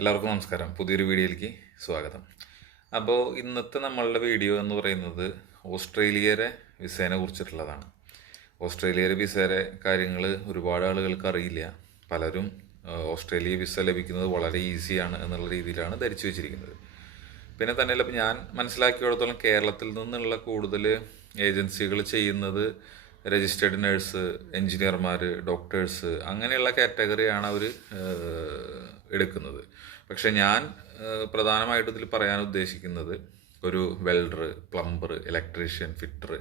എല്ലാവർക്കും നമസ്കാരം. പുതിയൊരു വീഡിയോയിലേക്ക് സ്വാഗതം. അപ്പോൾ ഇന്നത്തെ നമ്മളുടെ വീഡിയോ എന്ന് പറയുന്നത് ഓസ്ട്രേലിയയുടെ വിസേനെ കുറിച്ചിട്ടുള്ളതാണ്. ഓസ്ട്രേലിയയിലെ വിസയുടെ കാര്യങ്ങൾ ഒരുപാട് ആളുകൾക്ക് അറിയില്ല. പലരും ഓസ്ട്രേലിയ വിസ ലഭിക്കുന്നത് വളരെ ഈസിയാണ് എന്നുള്ള രീതിയിലാണ് ധരിച്ചു വെച്ചിരിക്കുന്നത്. പിന്നെ തന്നെയല്ല, ഇപ്പം ഞാൻ മനസ്സിലാക്കിയിടത്തോളം കേരളത്തിൽ നിന്നുള്ള കൂടുതൽ ഏജൻസികൾ ചെയ്യുന്നത് രജിസ്റ്റേർഡ് നേഴ്സ്, എൻജിനീയർമാർ, ഡോക്ടേഴ്സ് അങ്ങനെയുള്ള കാറ്റഗറിയാണ് അവർ എടുക്കുന്നത്. പക്ഷെ ഞാൻ പ്രധാനമായിട്ടും ഇതിൽ പറയാൻ ഉദ്ദേശിക്കുന്നത് ഒരു വെൽഡർ, പ്ലംബർ, ഇലക്ട്രീഷ്യൻ, ഫിറ്റർ,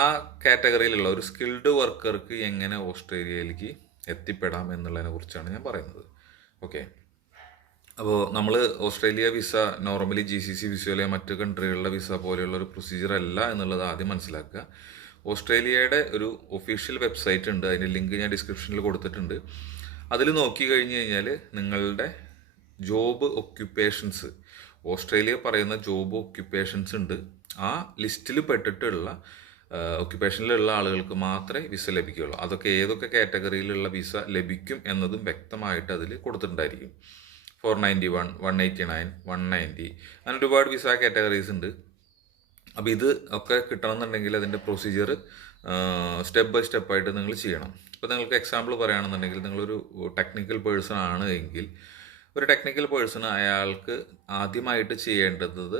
ആ കാറ്റഗറിയിലുള്ള ഒരു സ്കിൽഡ് വർക്കർക്ക് എങ്ങനെ ഓസ്ട്രേലിയയിലേക്ക് എത്തിപ്പെടാം എന്നുള്ളതിനെ കുറിച്ചാണ് ഞാൻ പറയുന്നത്. ഓക്കെ, അപ്പോൾ നമ്മൾ ഓസ്ട്രേലിയ വിസ നോർമലി GCC വിസയിലെ മറ്റ് കൺട്രികളിലെ വിസ പോലെയുള്ള ഒരു പ്രൊസീജിയർ അല്ല എന്നുള്ളത് ആദ്യം മനസ്സിലാക്കുക. ഓസ്ട്രേലിയയുടെ ഒരു ഒഫീഷ്യൽ വെബ്സൈറ്റ് ഉണ്ട്, അതിൻ്റെ ലിങ്ക് ഞാൻ ഡിസ്ക്രിപ്ഷനിൽ കൊടുത്തിട്ടുണ്ട്. അതിൽ നോക്കി കഴിഞ്ഞ് കഴിഞ്ഞാൽ നിങ്ങളുടെ ജോബ് ഒക്യുപ്പേഷൻസ്, ഓസ്ട്രേലിയ പറയുന്ന ജോബ് ഒക്യുപ്പേഷൻസ് ഉണ്ട്. ആ ലിസ്റ്റിൽ പെട്ടിട്ടുള്ള ഒക്യുപ്പേഷനിലുള്ള ആളുകൾക്ക് മാത്രമേ വിസ ലഭിക്കുകയുള്ളൂ. അതൊക്കെ ഏതൊക്കെ കാറ്റഗറിയിലുള്ള വിസ ലഭിക്കും എന്നതും വ്യക്തമായിട്ട് അതിൽ കൊടുത്തിട്ടുണ്ടായിരിക്കും. 491, 189, 190 അങ്ങനെ ഒരുപാട് വിസ കാറ്റഗറീസ് ഉണ്ട്. അപ്പോൾ ഇത് ഒക്കെ കിട്ടണമെന്നുണ്ടെങ്കിൽ അതിൻ്റെ പ്രൊസീജിയർ സ്റ്റെപ്പ് ബൈ സ്റ്റെപ്പായിട്ട് നിങ്ങൾ ചെയ്യണം. ഇപ്പോൾ നിങ്ങൾക്ക് എക്സാമ്പിൾ പറയുകയാണെന്നുണ്ടെങ്കിൽ, നിങ്ങളൊരു ടെക്നിക്കൽ പേഴ്സൺ ആണ് എങ്കിൽ, ഒരു ടെക്നിക്കൽ പേഴ്സൺ അയാൾക്ക് ആദ്യമായിട്ട് ചെയ്യേണ്ടത്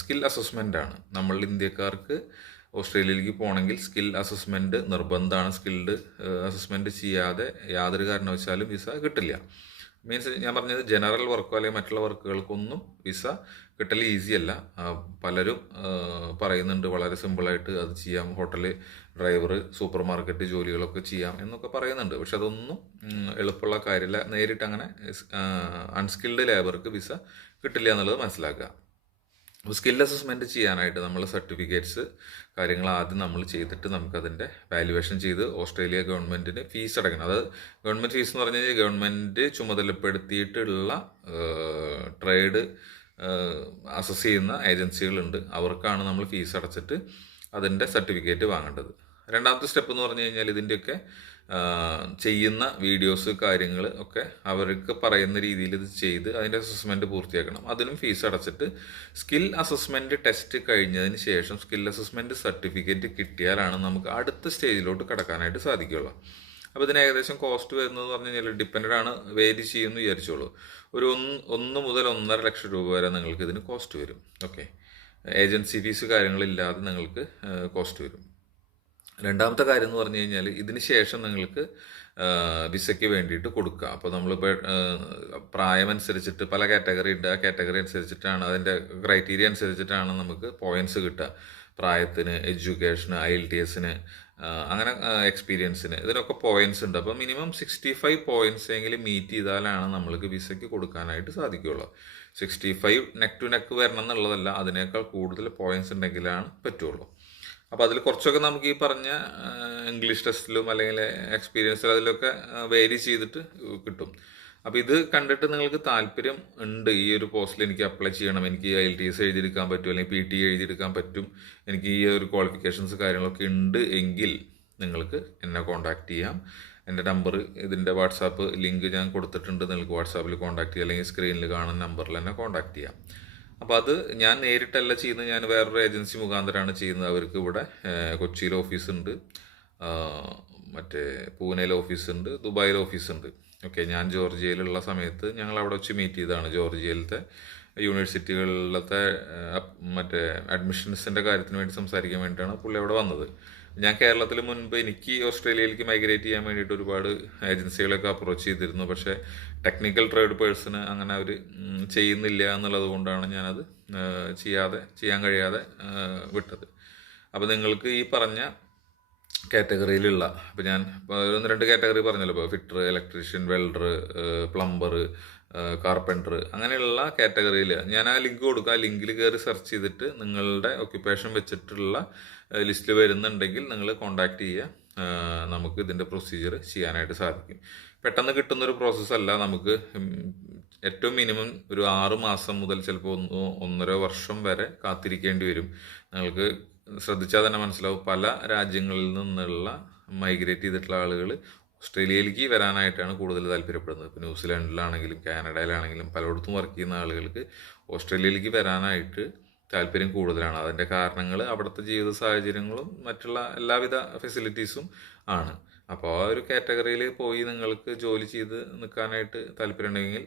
സ്കിൽ അസസ്മെൻ്റ് ആണ്. നമ്മൾ ഇന്ത്യക്കാർക്ക് ഓസ്ട്രേലിയയിലേക്ക് പോകണമെങ്കിൽ സ്കിൽ അസസ്മെൻറ്റ് നിർബന്ധമാണ്. സ്കിൽഡ് അസസ്മെൻറ്റ് ചെയ്യാതെ യാതൊരു കാരണവശാലും വിസ കിട്ടില്ല. മീൻസ് ഞാൻ പറഞ്ഞത് ജനറൽ വർക്കോ അല്ലെങ്കിൽ മറ്റുള്ള വർക്കുകൾക്കൊന്നും വിസ കിട്ടൽ ഈസി അല്ല. പലരും പറയുന്നുണ്ട് വളരെ സിമ്പിളായിട്ട് അത് ചെയ്യാം, ഹോട്ടൽ ഡ്രൈവർ, സൂപ്പർ മാർക്കറ്റ് ജോലികളൊക്കെ ചെയ്യാം എന്നൊക്കെ പറയുന്നുണ്ട്. പക്ഷെ അതൊന്നും എളുപ്പമുള്ള കാര്യമില്ല. നേരിട്ട് അങ്ങനെ അൺസ്കിൽഡ് ലേബർക്ക് വിസ കിട്ടില്ല എന്നുള്ളത് മനസ്സിലാക്കുക. അപ്പോൾ സ്കിൽ അസസ്മെൻറ്റ് ചെയ്യാനായിട്ട് നമ്മൾ സർട്ടിഫിക്കറ്റ്സ് കാര്യങ്ങൾ ആദ്യം നമ്മൾ ചെയ്തിട്ട് നമുക്കതിൻ്റെ വാല്യുവേഷൻ ചെയ്ത് ഓസ്ട്രേലിയ ഗവൺമെൻറ്റിന് ഫീസ് അടയ്ക്കണം. അത് ഗവൺമെൻറ് ഫീസ് എന്ന് പറഞ്ഞു കഴിഞ്ഞാൽ ഗവൺമെൻറ് ചുമതലപ്പെടുത്തിയിട്ടുള്ള ട്രേഡ് അസസ് ചെയ്യുന്ന ഏജൻസികളുണ്ട്, അവർക്കാണ് നമ്മൾ ഫീസ് അടച്ചിട്ട് അതിൻ്റെ സർട്ടിഫിക്കറ്റ് വാങ്ങേണ്ടത്. രണ്ടാമത്തെ സ്റ്റെപ്പ് എന്ന് പറഞ്ഞു കഴിഞ്ഞാൽ ഇതിൻ്റെയൊക്കെ ചെയ്യുന്ന വീഡിയോസ് കാര്യങ്ങൾ ഒക്കെ അവർക്ക് പറയുന്ന രീതിയിൽ ഇത് ചെയ്ത് അതിൻ്റെ അസസ്മെൻറ്റ് പൂർത്തിയാക്കണം. അതിനും ഫീസ് അടച്ചിട്ട് സ്കിൽ അസസ്മെൻറ്റ് ടെസ്റ്റ് കഴിഞ്ഞതിന് ശേഷം സ്കിൽ അസസ്മെൻറ്റ് സർട്ടിഫിക്കറ്റ് കിട്ടിയാലാണ് നമുക്ക് അടുത്ത സ്റ്റേജിലോട്ട് കടക്കാനായിട്ട് സാധിക്കുകയുള്ളൂ. അപ്പോൾ ഇതിന് ഏകദേശം കോസ്റ്റ് വരുന്നത് പറഞ്ഞു കഴിഞ്ഞാൽ ഡിപ്പെൻഡ് ആണ്, വേരി ചെയ്യുമെന്ന് വിചാരിച്ചോളൂ. ഒരു 1 മുതൽ 1.5 ലക്ഷം രൂപ വരെ നിങ്ങൾക്ക് ഇതിന് കോസ്റ്റ് വരും. ഓക്കെ, ഏജൻസി ഫീസ് കാര്യങ്ങളില്ലാതെ നിങ്ങൾക്ക് കോസ്റ്റ് വരും. രണ്ടാമത്തെ കാര്യം എന്ന് പറഞ്ഞു കഴിഞ്ഞാൽ ഇതിന് ശേഷം നിങ്ങൾക്ക് വിസയ്ക്ക് വേണ്ടിയിട്ട് കൊടുക്കുക. അപ്പോൾ നമ്മളിപ്പോൾ പ്രായമനുസരിച്ചിട്ട് പല കാറ്റഗറി ഉണ്ട്, ആ കാറ്റഗറി അനുസരിച്ചിട്ടാണ്, അതിൻ്റെ ക്രൈറ്റീരിയ അനുസരിച്ചിട്ടാണ് നമുക്ക് പോയിൻറ്റ്സ് കിട്ടുക. പ്രായത്തിന്, എഡ്യൂക്കേഷന്, IELTS അങ്ങനെ എക്സ്പീരിയൻസിന്, ഇതിനൊക്കെ പോയിൻറ്റ്സ് ഉണ്ട്. അപ്പോൾ മിനിമം 65 പോയിൻറ്റ്സ് എങ്കിലും മീറ്റ് ചെയ്താലാണ് നമ്മൾക്ക് വിസയ്ക്ക് കൊടുക്കാനായിട്ട് സാധിക്കുകയുള്ളൂ. 65 നെക്ക് ടു നെക്ക് വരണം എന്നുള്ളതല്ല, അതിനേക്കാൾ കൂടുതൽ പോയിൻറ്റ്സ് ഉണ്ടെങ്കിലാണ് പറ്റുള്ളൂ. അപ്പോൾ അതിൽ കുറച്ചൊക്കെ നമുക്ക് ഈ പറഞ്ഞ ഇംഗ്ലീഷ് ടെസ്റ്റിലും അല്ലെങ്കിൽ എക്സ്പീരിയൻസിലും അതിലൊക്കെ വേരി ചെയ്തിട്ട് കിട്ടും. അപ്പോൾ ഇത് കണ്ടിട്ട് നിങ്ങൾക്ക് താല്പര്യം ഉണ്ട്, ഈ ഒരു പോസ്റ്റിൽ എനിക്ക് അപ്ലൈ ചെയ്യണം, എനിക്ക് IELTS എഴുതിയെടുക്കാൻ പറ്റും, അല്ലെങ്കിൽ PT എഴുതിയെടുക്കാൻ പറ്റും, എനിക്ക് ഈ ഒരു ക്വാളിഫിക്കേഷൻസ് കാര്യങ്ങളൊക്കെ ഉണ്ട് എങ്കിൽ നിങ്ങൾക്ക് എന്നെ കോൺടാക്റ്റ് ചെയ്യാം. എൻ്റെ നമ്പർ, ഇതിൻ്റെ വാട്സാപ്പ് ലിങ്ക് ഞാൻ കൊടുത്തിട്ടുണ്ട്, നിങ്ങൾക്ക് വാട്സാപ്പിൽ കോൺടാക്ട് ചെയ്യാം, അല്ലെങ്കിൽ സ്ക്രീനിൽ കാണുന്ന നമ്പറിൽ എന്നെ കോൺടാക്ട് ചെയ്യാം. അപ്പോൾ അത് ഞാൻ നേരിട്ടല്ല ചെയ്യുന്നത്, ഞാൻ വേറൊരു ഏജൻസി മുഖാന്തരമാണ് ചെയ്യുന്നത്. അവർക്ക് ഇവിടെ കൊച്ചിയിൽ ഓഫീസുണ്ട്, മറ്റേ പൂനെയിൽ ഓഫീസുണ്ട്, ദുബായിൽ ഓഫീസുണ്ട്. ഓക്കെ, ഞാൻ ജോർജിയയിലുള്ള സമയത്ത് ഞങ്ങൾ അവിടെ വെച്ച് മീറ്റ് ചെയ്തതാണ്. ജോർജിയയിലത്തെ യൂണിവേഴ്സിറ്റികളിലത്തെ മറ്റേ അഡ്മിഷൻസിൻ്റെ കാര്യത്തിന് വേണ്ടി സംസാരിക്കാൻ വേണ്ടിയിട്ടാണ് പുള്ളി അവിടെ വന്നത്. ഞാൻ കേരളത്തിൽ മുൻപ് എനിക്ക് ഓസ്ട്രേലിയയിലേക്ക് മൈഗ്രേറ്റ് ചെയ്യാൻ വേണ്ടിയിട്ട് ഒരുപാട് ഏജൻസികളൊക്കെ അപ്രോച്ച് ചെയ്തിരുന്നു. പക്ഷേ ടെക്നിക്കൽ ട്രേഡ് പേഴ്സണ് അങ്ങനെ അവർ ചെയ്യുന്നില്ല എന്നുള്ളത് കൊണ്ടാണ് ഞാനത് ചെയ്യാൻ കഴിയാതെ വിട്ടത്. അപ്പോൾ നിങ്ങൾക്ക് ഈ പറഞ്ഞ കാറ്റഗറിയിലുള്ള, ഇപ്പോൾ ഞാൻ 1-2 കാറ്റഗറി പറഞ്ഞല്ലോ, ഇപ്പോൾ fitter, electrician, welder, plumber, carpenter, അങ്ങനെയുള്ള കാറ്റഗറിയിൽ ഞാൻ ആ ലിങ്ക് കൊടുക്കുക. ആ ലിങ്കിൽ കയറി സെർച്ച് ചെയ്തിട്ട് നിങ്ങളുടെ ഒക്യുപ്പേഷൻ വെച്ചിട്ടുള്ള ലിസ്റ്റിൽ വരുന്നുണ്ടെങ്കിൽ നിങ്ങൾ കോൺടാക്ട് ചെയ്യുക. നമുക്ക് ഇതിൻ്റെ പ്രൊസീജിയർ ചെയ്യാനായിട്ട് സാധിക്കും. പെട്ടെന്ന് കിട്ടുന്നൊരു പ്രോസസ്സല്ല. നമുക്ക് ഏറ്റവും മിനിമം ഒരു 6 മാസം മുതൽ ചിലപ്പോൾ 1.5 വർഷം വരെ കാത്തിരിക്കേണ്ടി വരും. നിങ്ങൾക്ക് ശ്രദ്ധിച്ചാൽ തന്നെ മനസ്സിലാവും, പല രാജ്യങ്ങളിൽ നിന്നുള്ള മൈഗ്രേറ്റ് ചെയ്തിട്ടുള്ള ആളുകൾ ഓസ്ട്രേലിയയിലേക്ക് വരാനായിട്ടാണ് കൂടുതൽ താല്പര്യപ്പെടുന്നത്. ഇപ്പോൾ ന്യൂസിലാൻഡിലാണെങ്കിലും കാനഡയിലാണെങ്കിലും പലയിടത്തും വർക്ക് ചെയ്യുന്ന ആളുകൾക്ക് ഓസ്ട്രേലിയയിലേക്ക് വരാനായിട്ട് താല്പര്യം കൂടുതലാണ്. അതിൻ്റെ കാരണങ്ങൾ അവിടുത്തെ ജീവിത സാഹചര്യങ്ങളും മറ്റുള്ള എല്ലാവിധ ഫെസിലിറ്റീസും ആണ്. അപ്പോൾ ആ ഒരു കാറ്റഗറിയിൽ പോയി നിങ്ങൾക്ക് ജോലി ചെയ്ത് നിൽക്കാനായിട്ട് താല്പര്യമുണ്ടെങ്കിൽ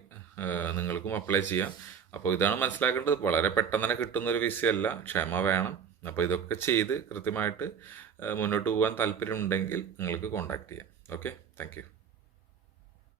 നിങ്ങൾക്കും അപ്ലൈ ചെയ്യാം. അപ്പോൾ ഇതാണ് മനസ്സിലാക്കേണ്ടത്. വളരെ പെട്ടെന്ന് തന്നെ കിട്ടുന്നൊരു വിസയല്ല, ക്ഷമ വേണം. അപ്പോൾ ഇതൊക്കെ ചെയ്ത് കൃത്യമായിട്ട് മുന്നോട്ട് പോകാൻ താല്പര്യമുണ്ടെങ്കിൽ നിങ്ങൾക്ക് കോൺടാക്റ്റ് ചെയ്യാം. Okay, thank you.